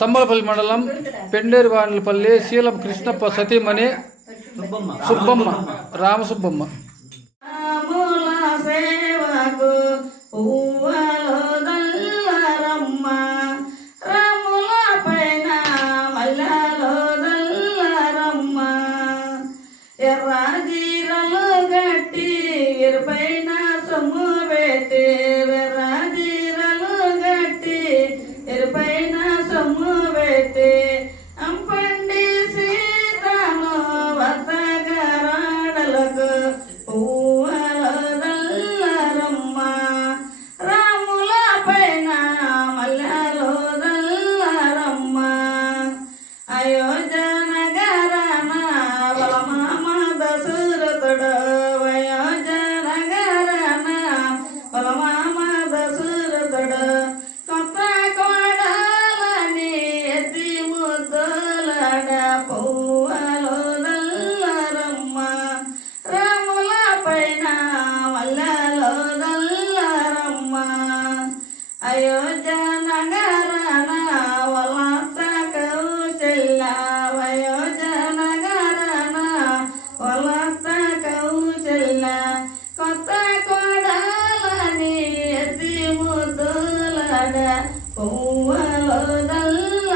తంబలపల్లి మండలం పెండేరువానిపల్లి శీలం కృష్ణప్ప సతీమణి సుబ్బమ్మ రామసుబ్బమ్మ. ఎర్రాజీరలు గట్టి ఇరుపైన సొమ్ము పెట్టి ఎర్రాజీరలు గట్టి ఇరుపైన సొమ్ము పెట్టి అంపండి సీతను వత్తగరాడలకు పువ్వలో దల్లరమ్మ రాముల పైన మల్లెలో దల్లరమ్మ. అయోధ్య నగరన వలమామ దశరథుడు అయోధ్య నగరన వలమామ దశరథుడు కొత్త కోడలని ఎత్తి ముద్దులాడ పువ్వలో దల్లరమ్మ రాముల పైన మల్లెలో దల్లరమ్మ. అయోధ్య నగరన వలత కౌశల్య అయోధ్య నగరన వలత కౌశల్య కొత్త కోడలని ఎత్తి ముద్దులాడ పువ్వలో దల్ల